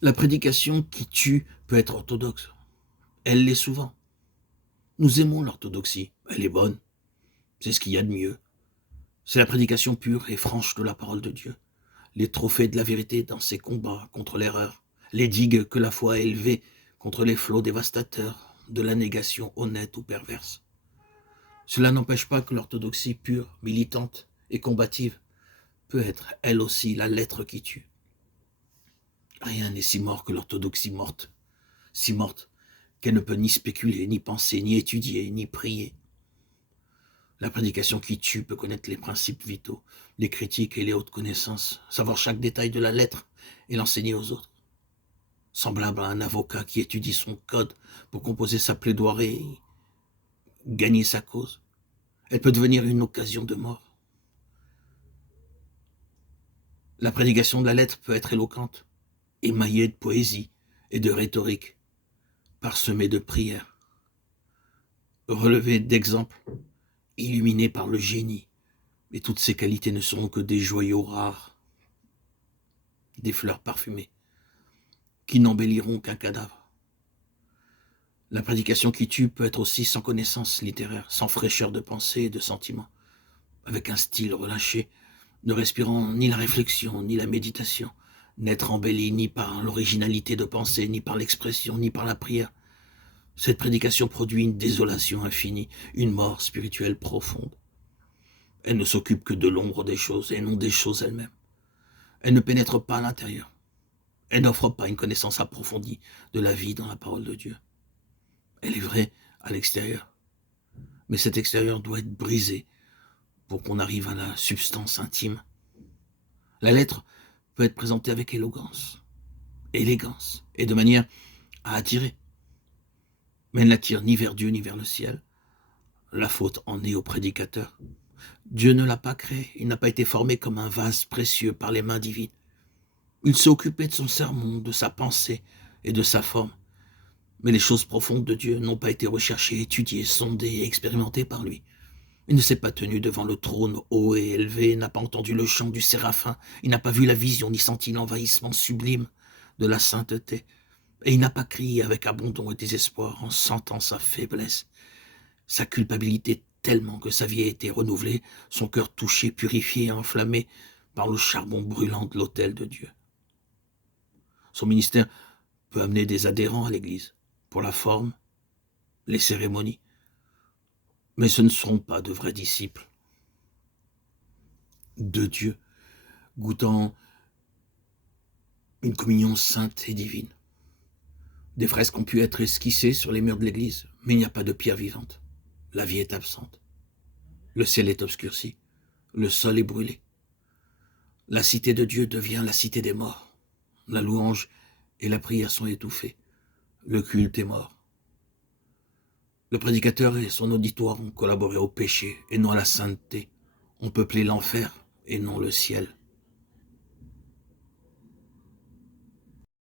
La prédication qui tue peut être orthodoxe. Elle l'est souvent. Nous aimons l'orthodoxie. Elle est bonne. C'est ce qu'il y a de mieux. C'est la prédication pure et franche de la parole de Dieu. Les trophées de la vérité dans ses combats contre l'erreur. Les digues que la foi a élevées contre les flots dévastateurs de la négation honnête ou perverse. Cela n'empêche pas que l'orthodoxie pure, militante et combative peut être, elle aussi, la lettre qui tue. Rien n'est si mort que l'orthodoxie morte, si morte qu'elle ne peut ni spéculer, ni penser, ni étudier, ni prier. La prédication qui tue peut connaître les principes vitaux, les critiques et les hautes connaissances, savoir chaque détail de la lettre et l'enseigner aux autres. Semblable à un avocat qui étudie son code pour composer sa plaidoirie et gagner sa cause. Elle peut devenir une occasion de mort. La prédication de la lettre peut être éloquente, émaillée de poésie et de rhétorique, parsemée de prières, relevée d'exemples, illuminée par le génie. Et toutes ces qualités ne seront que des joyaux rares, des fleurs parfumées, qui n'embelliront qu'un cadavre. La prédication qui tue peut être aussi sans connaissance littéraire, sans fraîcheur de pensée et de sentiments, avec un style relâché, ne respirant ni la réflexion, ni la méditation, n'être embelli ni par l'originalité de pensée, ni par l'expression, ni par la prière. Cette prédication produit une désolation infinie, une mort spirituelle profonde. Elle ne s'occupe que de l'ombre des choses et non des choses elles-mêmes. Elle ne pénètre pas à l'intérieur. Elle n'offre pas une connaissance approfondie de la vie dans la parole de Dieu. Elle est vraie à l'extérieur, mais cet extérieur doit être brisé pour qu'on arrive à la substance intime. La lettre peut être présentée avec élégance, et de manière à attirer. Mais elle n'attire ni vers Dieu ni vers le ciel. La faute en est au prédicateur. Dieu ne l'a pas créé, il n'a pas été formé comme un vase précieux par les mains divines. Il s'est occupé de son sermon, de sa pensée et de sa forme. Mais les choses profondes de Dieu n'ont pas été recherchées, étudiées, sondées et expérimentées par lui. Il ne s'est pas tenu devant le trône haut et élevé, n'a pas entendu le chant du séraphin, il n'a pas vu la vision ni senti l'envahissement sublime de la sainteté. Et il n'a pas crié avec abandon et désespoir en sentant sa faiblesse, sa culpabilité tellement que sa vie a été renouvelée, son cœur touché, purifié et enflammé par le charbon brûlant de l'autel de Dieu. Son ministère peut amener des adhérents à l'Église, pour la forme, les cérémonies, mais ce ne seront pas de vrais disciples de Dieu, goûtant une communion sainte et divine. Des fresques ont pu être esquissées sur les murs de l'église, mais il n'y a pas de pierre vivante. La vie est absente. Le ciel est obscurci. Le sol est brûlé. La cité de Dieu devient la cité des morts. La louange et la prière sont étouffées. Le culte est mort. Le prédicateur et son auditoire ont collaboré au péché et non à la sainteté, ont peuplé l'enfer et non le ciel.